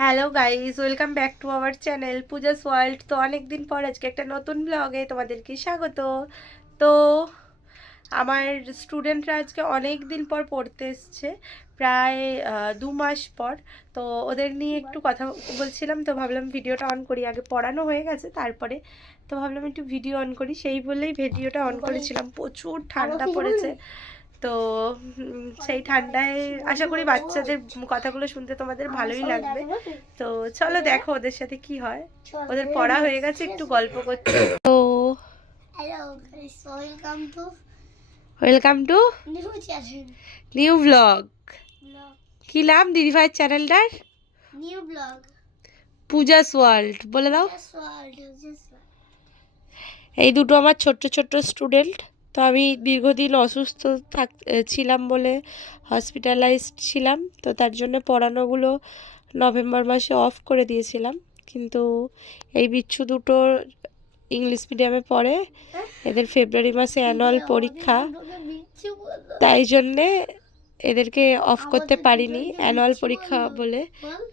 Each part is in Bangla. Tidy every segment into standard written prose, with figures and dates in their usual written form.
Hello guys, welcome back to our channel Puja's world. তো অনেক দিন পর আজকে একটা নতুন ব্লগে তোমাদেরকে স্বাগত। তো আমার স্টুডেন্টরা আজকে অনেক দিন পর পড়তে এসছে, প্রায় 2 মাস পর। তো ওদের নিয়ে একটু কথা বলছিলাম, তো ভাবলাম ভিডিওটা অন করি। আগে পড়ানো হয়ে গেছে, তারপরে তো ভাবলাম একটু ভিডিও অন করি, সেই বলেই ভিডিওটা অন করেছিলাম। প্রচুর ঠান্ডা পড়েছে। তো সেই ঠান্ডায় আশা করি বাচ্চাদের কথাগুলো শুনতে তোমাদের ভালোই লাগবে। তো চলো দেখো ওদের সাথে কি হয়। ওদের পড়া হয়ে গেছে, একটু গল্প করছি। তো hello guys, welcome to new channel new blog. Blog কি নাম দিদিভাইয়ের চ্যানেলটার? নিউ ব্লগ পূজাস ওয়ার্ল্ড বলে দাও। জাস্ট ওয়ার্ল্ড এই দুটো আমার ছোট্ট ছোট্ট স্টুডেন্ট। তো আমি দীর্ঘদিন অসুস্থ ছিলাম বলে হসপিটালাইজড ছিলাম, তো তার জন্য পড়ানোগুলো নভেম্বর মাসে অফ করে দিয়েছিলাম। কিন্তু এই বিচ্ছু দুটো ইংলিশ মিডিয়ামে পড়ে, এদের ফেব্রুয়ারি মাসে অ্যানুয়াল পরীক্ষা, তাই জন্যে এদেরকে অফ করতে পারিনি অ্যানুয়াল পরীক্ষা বলে।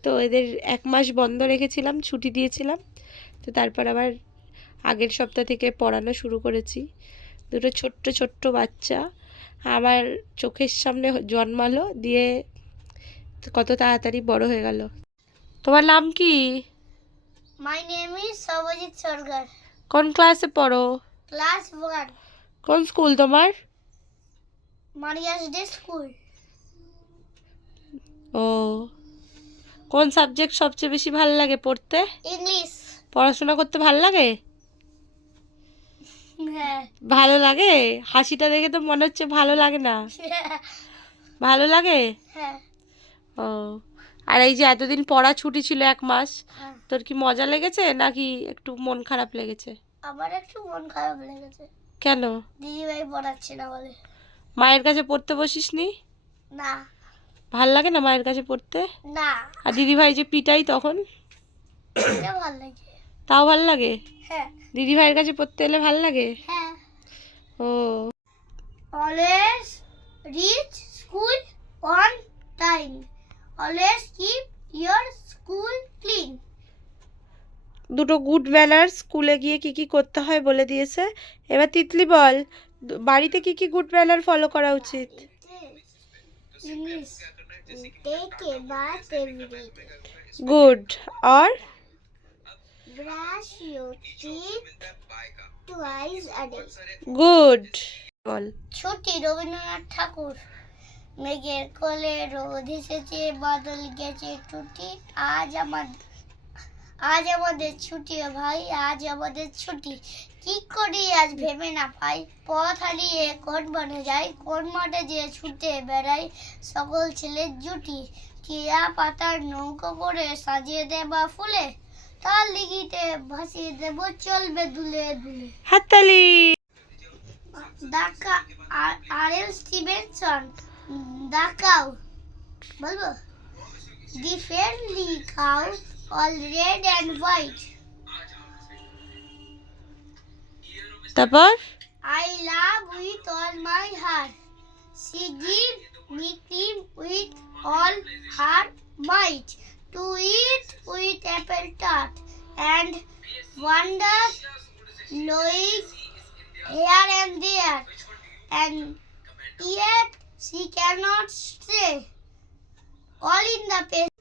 তো এদের 1 মাস বন্ধ রেখেছিলাম, ছুটি দিয়েছিলাম। তো তারপর আবার আগের সপ্তাহ থেকে পড়ানো শুরু করেছি। দুটো ছোট্ট ছোট্ট বাচ্চা আমার চোখের সামনে জন্মালো, দিয়ে কত তাড়াতাড়ি বড় হয়ে গেল। তোমার নাম কি? মাই নেম ইজ সবজিৎ সরকার। কোন ক্লাসে পড়ো? ক্লাস 1, কোন স্কুল তোমার? Maria's day school. ও, কোন সাবজেক্ট সবচেয়ে বেশি ভালো লাগে পড়তে? ইংলিশ। পড়াশোনা করতে ভালো লাগে? হ্যাঁ। ভালো লাগে? হাসিটা দেখে তো মনে হচ্ছে ভালো লাগে না। ভালো লাগে? হ্যাঁ। ও, আর এই যে এতদিন পড়া ছুটি ছিল 1 মাস, হ্যাঁ। তোর কি মজা লেগেছে নাকি একটু মন খারাপ লেগেছে? আমার একটু মন খারাপ লেগেছে। কেন? দিদিভাই পড়াচ্ছে না বলে। মায়ের কাছে পড়তে বসিসনি? না। ভাল লাগে না মায়ের কাছে পড়তে? না। আর দিদিভাই যে পিটাই তখন? এটা ভালো লাগে। তাও ভাল লাগে? হ্যাঁ। দিদিভাইয়ের কাছে পড়তে এলে ভাল লাগে? হ্যাঁ। ও, Always reach school on time. Always keep your school clean. দুটো গুড ম্যানার স্কুলে গিয়ে কি কি করতে হয় বলে দিয়েছে। এবার তিতলি বল, বাড়িতে কি কি গুড ম্যানার ফলো করা উচিত? English. Take a bath every day. Good. আর Brush your teeth twice a day. Good. বল। ছুটি রবীন্দ্রনাথ ঠাকুর। মেঘের কোলে রোদ এসেছে, বাদল গেছে টুটি। আজ আমাদের ছুটি ভাই, আজ আমাদের ছুটি। কি করি আজ ভেবে না পাই, পথ হারিয়ে কোন বনে যাই, কোন মাঠে যে ছুটে বেড়াই, সকল ছেলের জুটি। টিয়া পাতার নৌকো করে সাজিয়ে দেবা ফুলে, তার লিগিতে ভাসিয়ে দেব চলবে দুলে দুলে। হাততালি। দেখা আর.এল. স্টিভেনসন। The cow. বলবো? The friendly cow, all red and white. তারপর I love with all my heart. She give me cream with all her might, to eat with apple tart and wander knowing here and there, and yet she cannot stray. All in the past.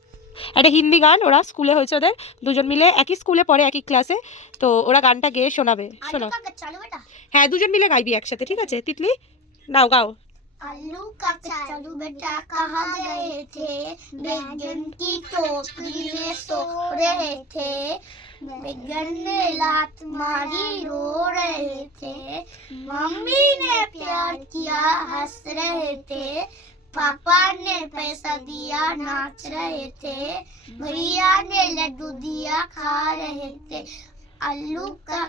একটা হিন্দি গান ওরা স্কুলে হয়েছে, ওদের দুজন মিলে একই স্কুলে পড়ে, একই ক্লাসে। তো ওরা গানটা গেয়ে শোনাবে, শোনো। চালু বেটা। হ্যাঁ, দুজন মিলে গাইবি একসাথে, ঠিক আছে? তিতলি নাও, গাও। आलू का चालू बेटा कहाँ गए थे, बैगन की टोकरी में सो रहे थे, बैगन ने लात मारी रो रहे थे, मम्मी ने प्यार किया हंस रहे थे, पापा ने पैसा दिया नाच रहे थे, भैया ने लड्डू दिया खा रहे थे। आलू का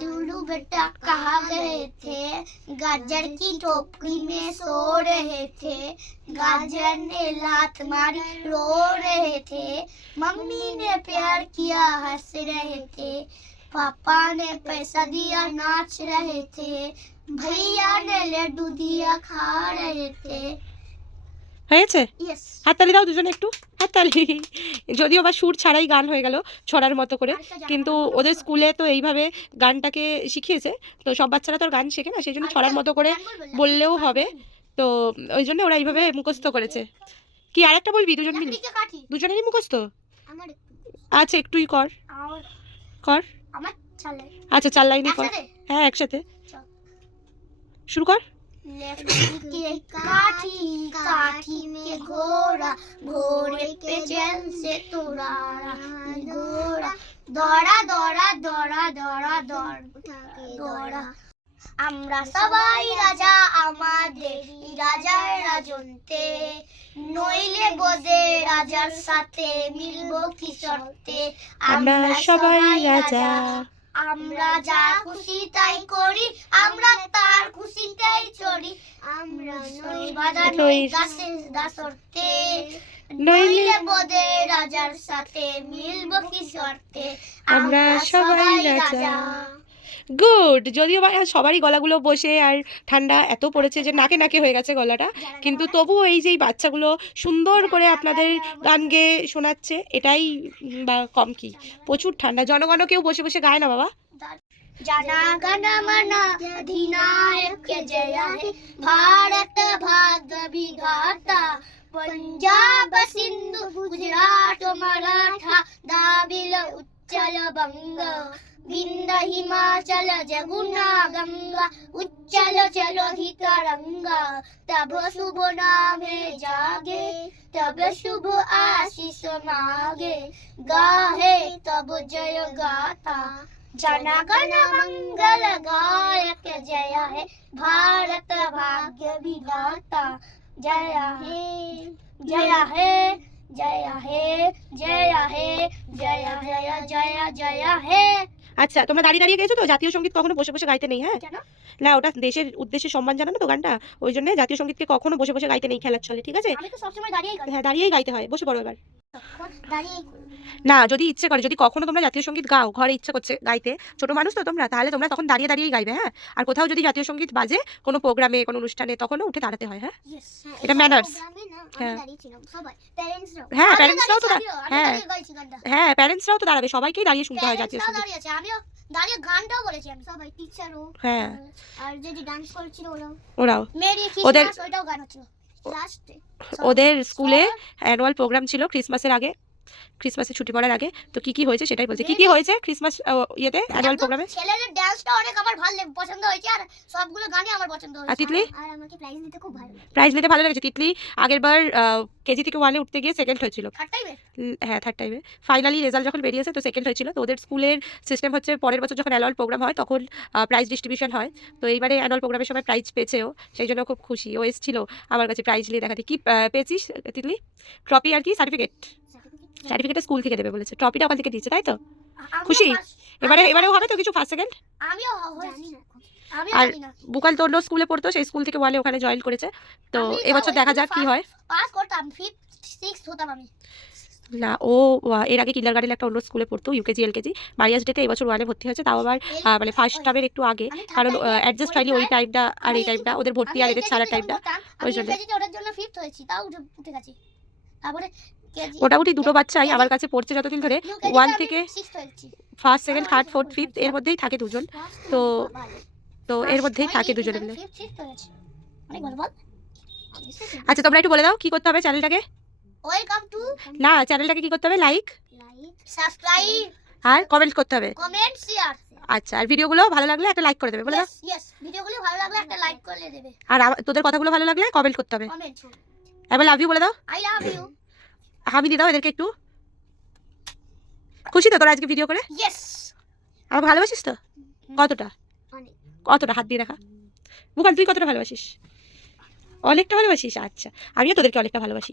चूलू बेटा कहाँ गए थे, गाजर की टोकरी में सो रहे थे, गाजर ने लात मारी रो रहे थे, मम्मी ने प्यार किया हंस रहे थे, पापा ने पैसा दिया नाच रहे थे, भैया ने लड्डू दिया खा रहे थे। হয়েছে? ইয়েস। হাততালি দাও দুজনে একটু, হাততালি। যদিও বা সুর ছাড়াই গান হয়ে গেল ছড়ার মতো করে, কিন্তু ওদের স্কুলে তো এইভাবে গানটাকে শিখিয়েছে, তো সব বাচ্চারা তো আর গান শেখে না, সেই জন্য ছড়ার মতো করে বললেও হবে, তো ওই জন্য ওরা এইভাবে মুখস্থ করেছে। কি আর একটা বলবি দুজন মিলে? দুজনেরই মুখস্থ? আমার আচ্ছা একটুই কর, আমার কর। আমার চলে আচ্ছা 4 লাইনই কর। একসাথে? হ্যাঁ একসাথে শুরু কর। लकड़ी के काठी काठी में घोड़ा घोड़े पे जल से तोड़ा घोड़ा दौड़ा दौड़ा दौड़ा दौड़ा दौड़ा আমরা সবাই রাজা আমাদের রাজার রাজন্তে নইলে বোধে রাজার সাথে মিলবো কি শর্তে আমরা সবাই রাজা। আমরা যা খুশি তাই করি আমরা তার খুশিতেই চড়ি আমরা নই বাধা নই দাসের দাসরতে নইলে বোধে রাজার সাথে মিলবো কি শর্তে আমরা সবাই রাজা। গুড। যদিও বা সবারই গলাগুলো বসে আর ঠান্ডা এত পড়েছে যে নাকে নাকে হয়ে গেছে গলাটা, কিন্তু তবুও এই যে এই বাচ্চাগুলো সুন্দর করে আপনাদের গান গেয়ে শোনাচ্ছে, এটাই বা কম কি? প্রচুর ঠান্ডা। জনগণ কেউ বসে বসে গায় না বাবা। जना गण मन अधिनायक जय हे भारत भाग्य विधाता पंजाब सिंधु गुजरात मराठा दाबिल उच्चल बंग विंध्य हिमाचल जमुना गंगा उच्चल चलो ही तरंगा तब शुभ नामे जागे तब शुभ आशीष मागे गाहे तब जय गाथा जनगण मंगल गायक जय है भारत भाग्य विधाता जय है जय है जय है जय है जय है जय जय है। আচ্ছা তোমরা দাঁড়িয়ে দাঁড়িয়ে গেছো তো? জাতীয় সঙ্গীত কখনো বসে বসে গাইতে নেই। হ্যাঁ না, ওটা দেশের উদ্দেশ্যে সম্মান জানানো তো গানটা, ওই জন্য জাতীয় সঙ্গীতকে কখনো বসে বসে গাইতে নেই খেলার ছলে, ঠিক আছে? আমি তো সব সময় দাঁড়িয়েই গাই। হ্যাঁ দাঁড়িয়েই গাইতে হয়। বসে পড়ো এবার। দাঁড়িয়েই না, যদি ইচ্ছে করে, যদি কখনো তোমরা জাতীয় সঙ্গীত গাও, ঘরে ইচ্ছে করছে গাইতে, ছোট মানুষ তো তোমরা, তাহলে তোমরা তখন দাঁড়িয়ে দাঁড়িয়েই গাইবে। হ্যাঁ, আর কোথাও যদি জাতীয় সঙ্গীত বাজে কোনো প্রোগ্রামে কোনো অনুষ্ঠানে, তখনও উঠে দাঁড়াতে হয়। হ্যাঁ এটা ম্যানার্স। হ্যাঁ হ্যাঁ প্যারেন্টসরাও তো হ্যাঁ হ্যাঁ প্যারেন্টসরাও তো দাঁড়াবে, সবাইকেই দাঁড়িয়ে শুনতে হয় জাতীয় সঙ্গীত। আমিও দাঁড়িয়ে গানটাও বলেছি আমি, সবাই টিচারও হ্যাঁ আর যদি ডান্স করছিল ওরাও। মেরি ওদের ক্রিসমাস ওইটাও গান হচ্ছিল লাস্টে। ওদের স্কুলে অ্যানুয়াল প্রোগ্রাম ছিল ক্রিসমাসের আগে, ক্রিসমাসে ছুটি পড়ার আগে। তো কি কি হয়েছে সেটাই বলছে। কি কি হয়েছে ক্রিসমাস ইয়েতে অ্যানুয়াল প্রোগ্রামে? ছেলেদের ডান্সটা অনেক আমার ভালো পছন্দ হয়েছে আর সবগুলো গানই আমার পছন্দ হয়েছে। আর তিতলি? আর আমাকে প্রাইজ দিতে খুব ভালো প্রাইজ নিতে ভালো লেগেছে। তিতলি আগেরবার কেজি থেকে 1-এ উঠতে গিয়ে সেকেন্ড হয়েছিল। থার্ড টাইমে? হ্যাঁ থার্ড টাইমে। ফাইনালি রেজাল্ট যখন বেরিয়েছে তো সেকেন্ড হয়েছিল। তো ওদের স্কুলের সিস্টেম হচ্ছে পরের বছর যখন অ্যানুয়াল প্রোগ্রাম হয় তখন প্রাইজ ডিস্ট্রিবিউশন হয়। তো এইবারে অ্যানুয়াল প্রোগ্রামের সময় প্রাইজ পেয়েছেও, সেই জন্য খুব খুশি। ও এসেছিল আমার কাছে প্রাইজ নিয়ে দেখাতে। কি পেয়েছিস তিতলি? ট্রফি আর কি সার্টিফিকেট? সার্টিফিকেটটা স্কুল থেকে দেবে বলেছে, ট্রফিটা ওখান থেকে দিয়েছে, তাই তো? খুশি? এবারেও হবে তো কিছু ফার্স্ট সেকেন্ড? আমিও জানি না, আমি আর জানি না। বুকাল তো অন্য স্কুলে পড়তো, সেই স্কুল থেকে 1-এ ওখানে জয়েন করেছে। তো এবছর দেখা যাক কি হয়। পাস করতাম, 5th 6th হতাম আমি। না ও এর আগে কিন্ডারগার্টেন একটা অন্য স্কুলে পড়তো, ইউকেজি এলকেজি। মারিয়াস ডেতে এবছর 1-এ ভর্তি হয়েছে, তাও আবার মানে ফার্স্ট টার্মের একটু আগে, কারণ অ্যাডজাস্ট হয়নি ওই টাইমটা আর এই টাইমটা, ওদের ভর্তি আর এদের ছাড়ার টাইমটা, ওই জন্য। আমি ওটার জন্য 5th হয়েছি, তাও উঠে গেছি। তারপরে মোটামুটি দুটো বাচ্চাই আমার কাছে পড়ছে যতদিন ধরে, 1 থেকে first second third fourth fifth এর মধ্যেই থাকে দুজন। তো এর মধ্যেই থাকে দুজনে মিলে। আচ্ছা তোমরা একটু বলে দাও কি করতে হবে চ্যানেলটাকে? ওয়েলকাম টু না, চ্যানেলটাকে কি করতে হবে? লাইক, সাবস্ক্রাইব আর কমেন্ট করতে হবে। Comment share. আচ্ছা, আর ভিডিওগুলো ভালো লাগলে একটা লাইক করে দেবে, বলে দাও। ইয়েস, ভিডিওগুলো ভালো লাগলে একটা লাইক করে দেবে, আর তোদের কথাগুলো ভালো লাগলে কমেন্ট করতে হবে। কমেন্ট। এবার লাভ ইউ বলে দাও। I love you. হামি দিয়ে দাও এদেরকে একটু। খুশি তো তোরা আজকে ভিডিও করে? ইয়েস। আমাকে ভালোবাসিস তো? কতটা? অনেক। কতটা? হাত দিয়ে দেখা। বুকান তুই কতটা ভালোবাসিস? অনেকটা ভালোবাসিস? আচ্ছা, আমিও তোদেরকে অনেকটা ভালোবাসি।